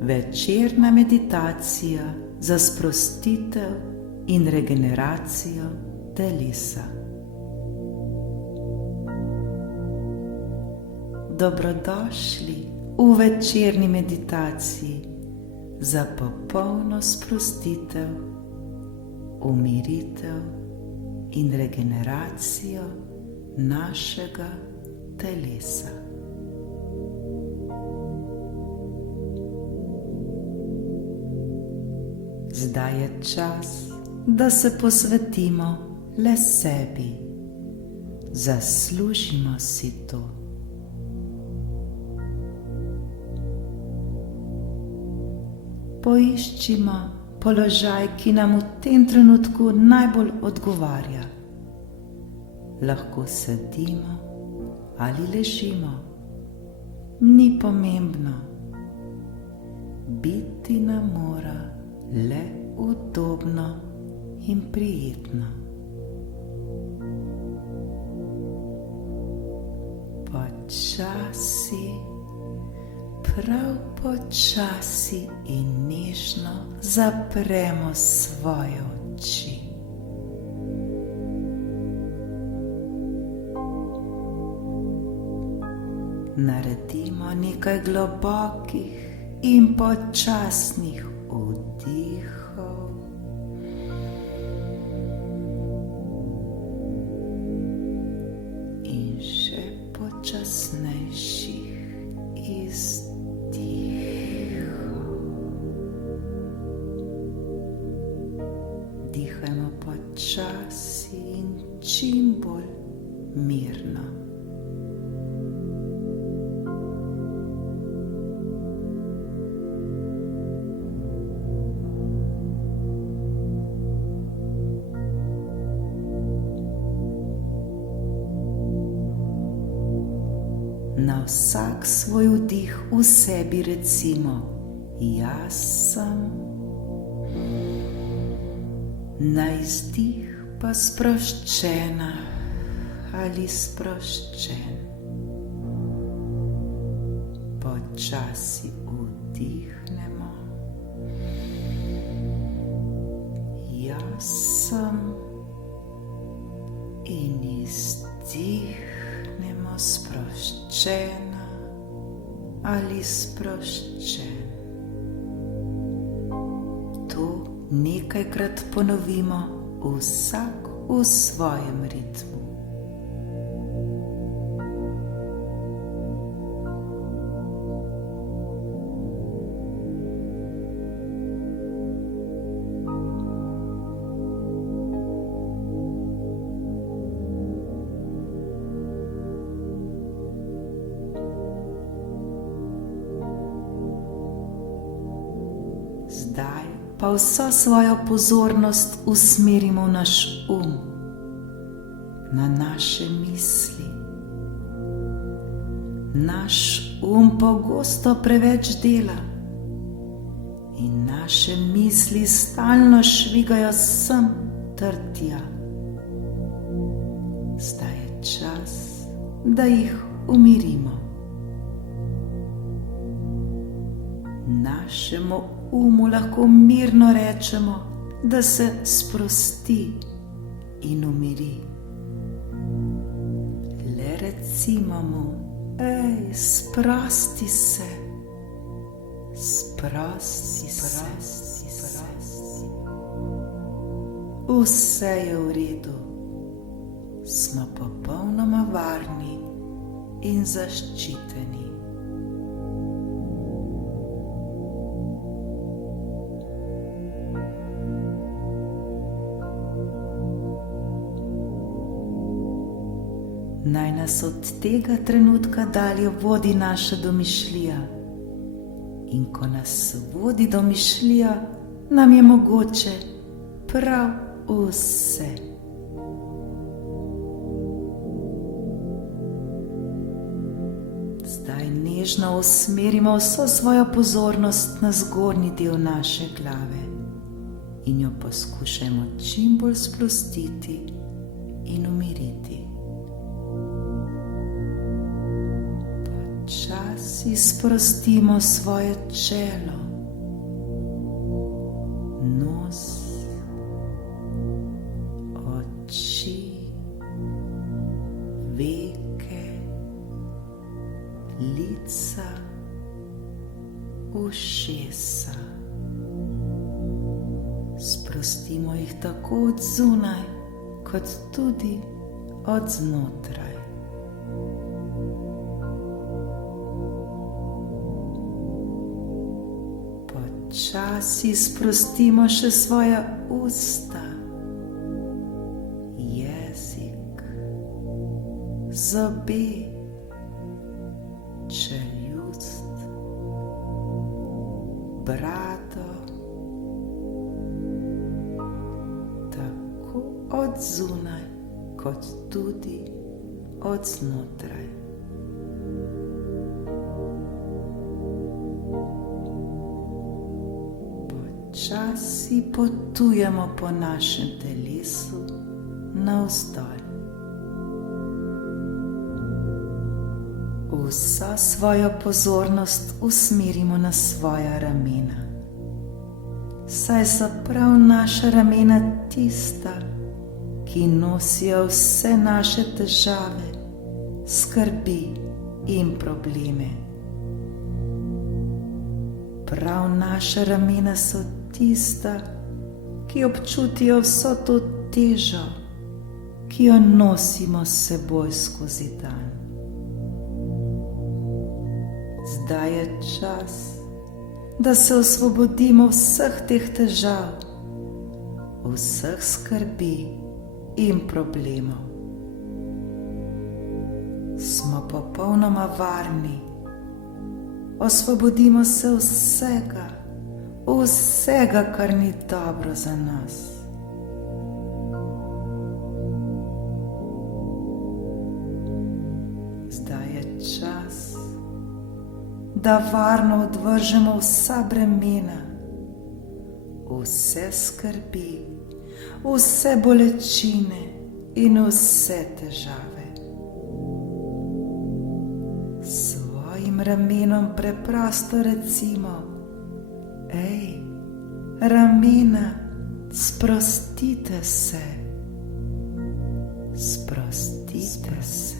Večerna meditacija za sprostitev in regeneracijo telesa. Dobrodošli v večerni meditaciji za popolno sprostitev, umiritev in regeneracijo našega telesa. Zdaj je čas, da se posvetimo le sebi. Zaslužimo si to. Poiščimo položaj, ki nam v tem trenutku najbolj odgovarja. Lahko sedimo ali ležimo, ni pomembno. Biti nam mora le udobno in prijetno. Počasi, prav počasi in nežno zapremo svoje oči. Naredimo nekaj globokih in počasnih vdihov in še počasnejših izdihov. Dihajmo počasi in čim bolj mirno. Na vsak svoj vdih v sebi recimo: jaz sem. Na izdih pa sproščena ali sproščen. Počasi vdihnemo: jaz sem. In izdihnemo: sproščena ali sproščen. To nekajkrat ponovimo, vsak v svojem ritmu. Zdaj pa vso svojo pozornost usmerimo v naš na naše misli. Naš pogosto preveč dela in naše misli stalno švigajo sem ter tja. Zdaj je čas, da jih umirimo. Našemu lahko mirno rečemo, da se sprosti in umiri. Le recimo mu: ej, sprosti se, sprosti se. Vse je v redu, smo popolnoma varni in zaščiteni. Naj nas od tega trenutka dalje vodi naša domišljija. In ko nas vodi domišljija, nam je mogoče prav vse. Zdaj nežno usmerimo vso svojo pozornost na zgornji del naše glave in jo poskušajmo čim bolj sprostiti in umiriti. Počasi sprostimo svoje čelo, lica, ušesa. Sprostimo jih tako od zunaj, kot tudi od znotraj. Počasi sprostimo še svoja usta, jezik, zobe, čeljust, brado, tako od zunaj, kot tudi od znotraj. Počasi potujemo po našem telesu navzdol. Vso svojo pozornost usmerimo na svoja ramena, saj so prav naša ramena tista, ki nosijo vse naše težave, skrbi in probleme. Prav naša ramena so tista, ki občutijo vso to težo, ki jo nosimo s seboj skozi dan. Zdaj je čas, da se osvobodimo vseh teh težav, vseh skrbi in problemov. Smo popolnoma varni. Osvobodimo se vsega, vsega, kar ni dobro za nas. Zdaj je čas, da varno odvržemo vsa bremena, vse skrbi, vse bolečine in vse težave. Svojim ramenom preprosto recimo: Ej, ramena, sprostite se. Sprostite se.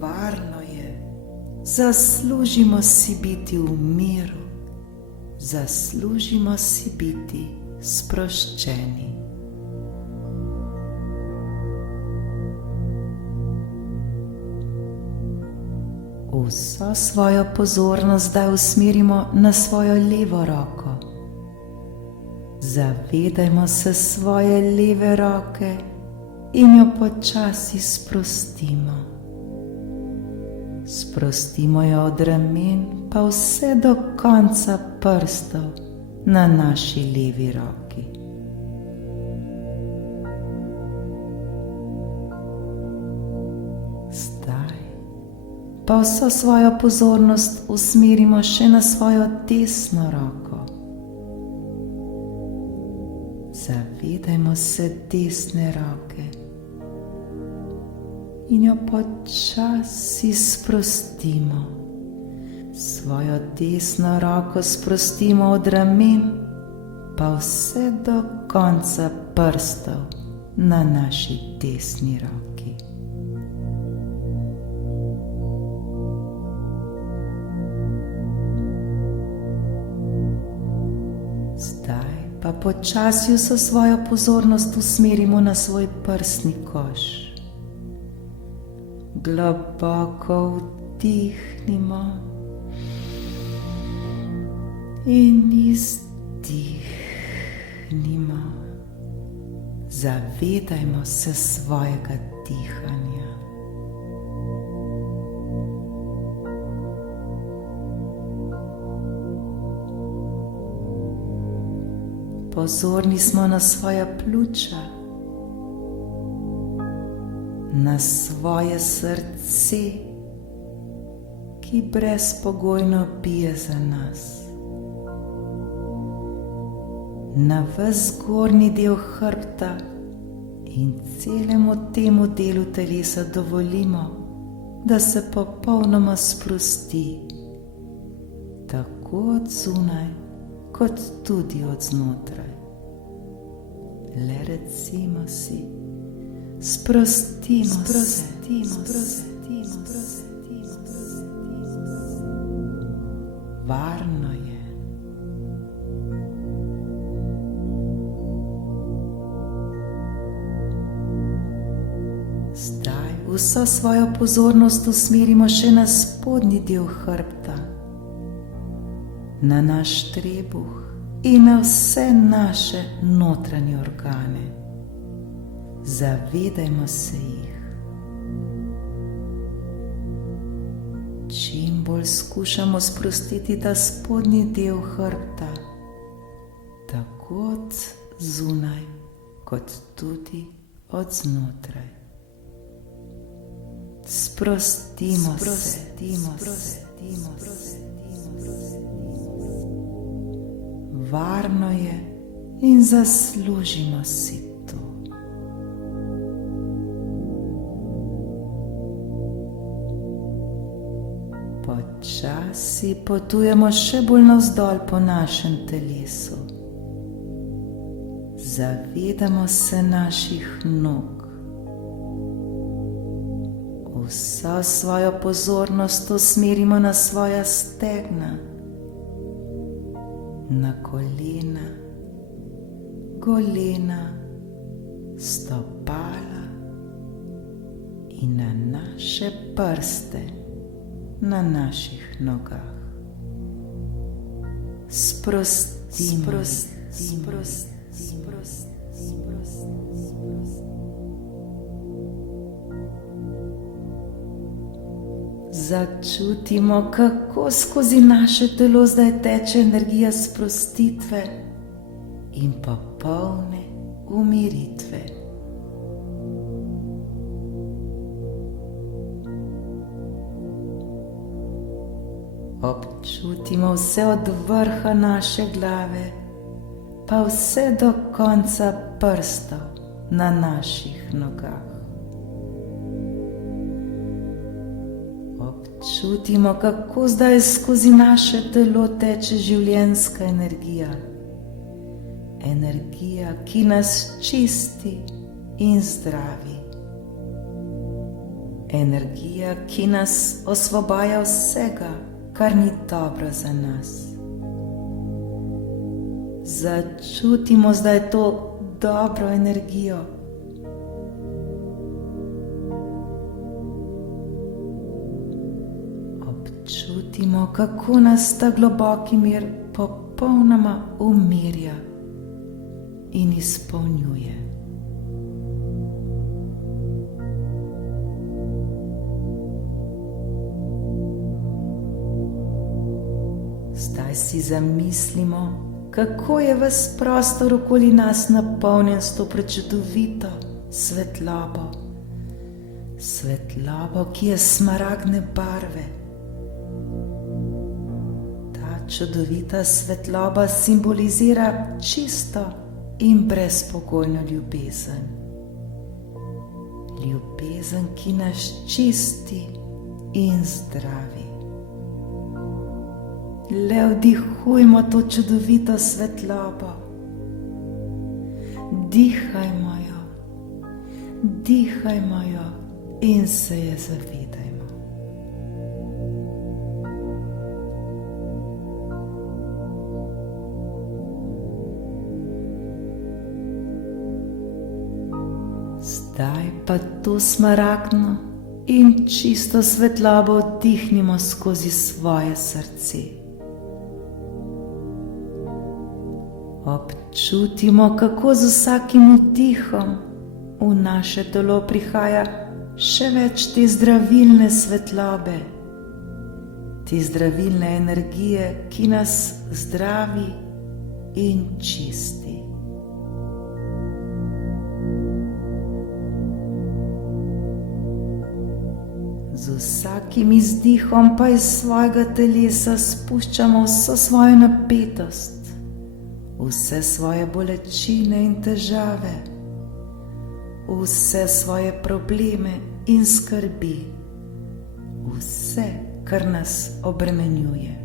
Varno je. Zaslužimo si biti v miru. Zaslužimo si biti sproščeni. Vso svojo pozornost zdaj usmerimo na svojo levo roko. Zavedajmo se svoje leve roke in jo počasi sprostimo. Sprostimo jo od ramen pa vse do konca prstov na naši levi roki. Pa vso svojo pozornost usmerimo še na svojo desno roko. Zavedajmo se desne roke in jo počasi sprostimo. Svojo desno roko sprostimo od ramen pa vse do konca prstov na naši desni roki. Pa počasi vso svojo pozornost usmerimo na svoj prsni koš. Globoko vdihnimo in izdihnimo. Zavedajmo se svojega dihanja. Pozorni smo na svoja pljuča, na svoje srce, ki brezpogojno bije za nas, na ves zgornji del hrbta in celemu temu delu telesa dovolimo, da se popolnoma sprosti, tako od zunaj kot tudi od znotraj. Le recimo si: Sprostimo se. Varno je. Zdaj vso svojo pozornost usmerimo še na spodnji del hrbta, na naš trebuh in na vse naše notranje organe. Zavedajmo se jih. Čim bolj skušamo sprostiti ta spodnji del hrbta, tako od zunaj, kot tudi od znotraj. Sprostimo se. Varno je in zaslužimo si to. Počasi potujemo še bolj navzdol po našem telesu. Zavedamo se naših nog. Vso svojo pozornost usmerimo na svoja stegna, na kolena, golena, stopala in na naše prste na naših nogah. Sprostimo. Začutimo, kako skozi naše telo zdaj teče energija sprostitve in popolne umiritve. Občutimo vse od vrha naše glave, pa vse do konca prstov na naših nogah. Čutimo, kako zdaj skozi naše telo teče življenjska energija. Energija, ki nas čisti in zdravi. Energija, ki nas osvobaja vsega, kar ni dobro za nas. Začutimo zdaj to dobro energijo. Čutimo, kako nas ta globoki mir popolnoma umirja in izpolnjuje. Zdaj si zamislimo, kako je ves prostor okoli nas napolnjen s to prečudovito svetlobo. Svetlobo, ki je smaragdne barve. Čudovita svetloba simbolizira čisto in brezpogojno ljubezen. Ljubezen, ki nas čisti in zdravi. Le vdihujmo to čudovito svetlobo. Dihajmo jo in se je zavedajmo. Zdaj pa to smaragdno in čisto svetlobo vdihnimo skozi svoje srce. Občutimo, kako z vsakim vdihom v naše telo prihaja še več te zdravilne svetlobe, te zdravilne energije, ki nas zdravi in čisti. Z vsakim izdihom pa iz svojega telesa spuščamo vso svojo napetost, vse svoje bolečine in težave, vse svoje probleme in skrbi, vse, kar nas obremenjuje.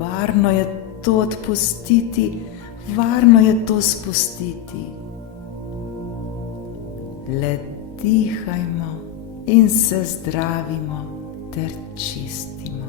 Varno je to odpustiti, varno je to spustiti. Le dihajmo in se zdravimo ter čistimo.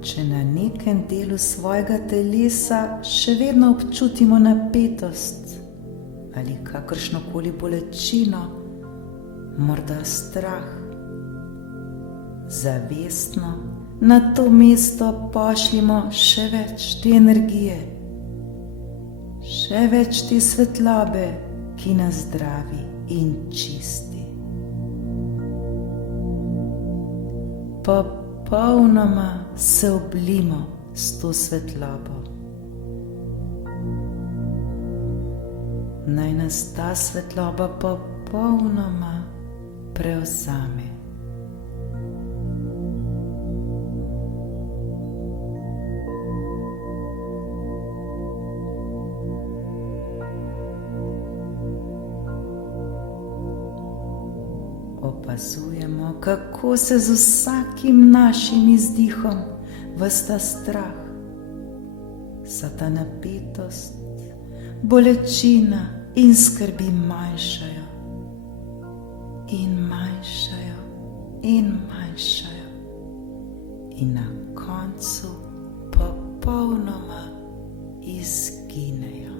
Če na nekem delu svojega telesa še vedno občutimo napetost ali kakršnokoli bolečino, morda strah, zavestno na to mesto pošljimo še več te energije, še več te svetlobe, ki nas zdravi in čisti. Popolnoma se oblimo s to svetlobo. Naj nas ta svetloba popolnoma prevzame. Opazujemo, kako se z vsakim našim izdihom ves ta strah, vsa ta napetost, bolečina in skrbi manjšajo in manjšajo in manjšajo in na koncu popolnoma izginejo.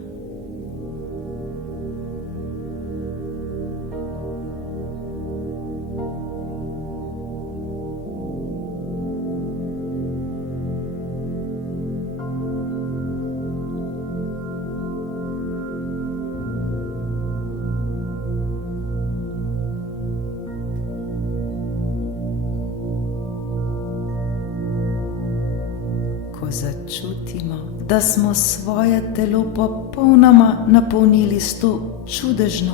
Začutimo, da smo svoje telo popolnoma napolnili s to čudežno,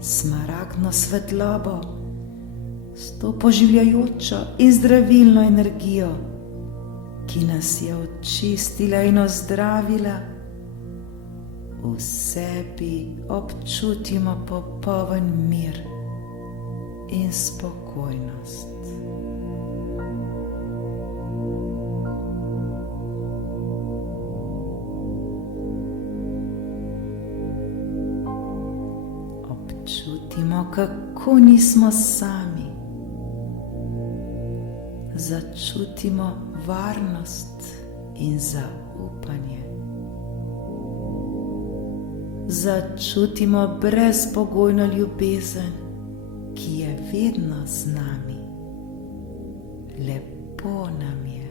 smaragdno svetlobo, s to poživljajočo in zdravilno energijo, ki nas je očistila in ozdravila, v sebi občutimo popoln mir in spokojnost. Čutimo, kako nismo sami. Začutimo varnost in zaupanje. Začutimo brezpogojno ljubezen, ki je vedno z nami. Lepo nam je.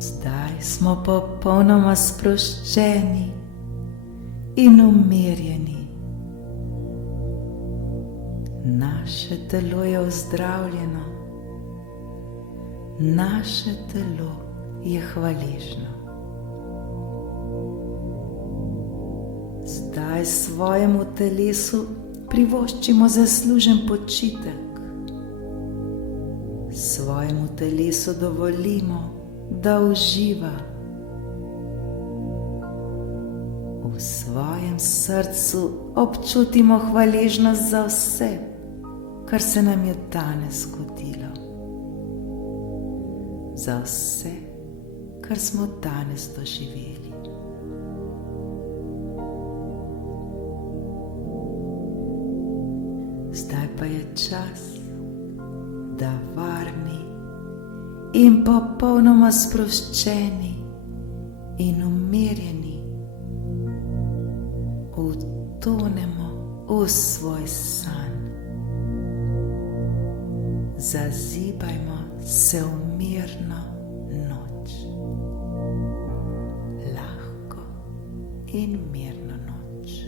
Zdaj smo popolnoma sproščeni in umirjeni. Naše telo je ozdravljeno, naše telo je hvaležno. Zdaj svojemu telesu privoščimo zaslužen počitek. Svojemu telesu dovolimo, da uživa. V svojem srcu občutimo hvaležnost za vse, kar se nam je danes zgodilo. Za vse, kar smo danes doživeli. Zdaj pa je čas, da varni in popolnoma sproščeni in umirjeni utonemo v svoj san. zazibajmo se v mirno noč. Lahko in mirno noč.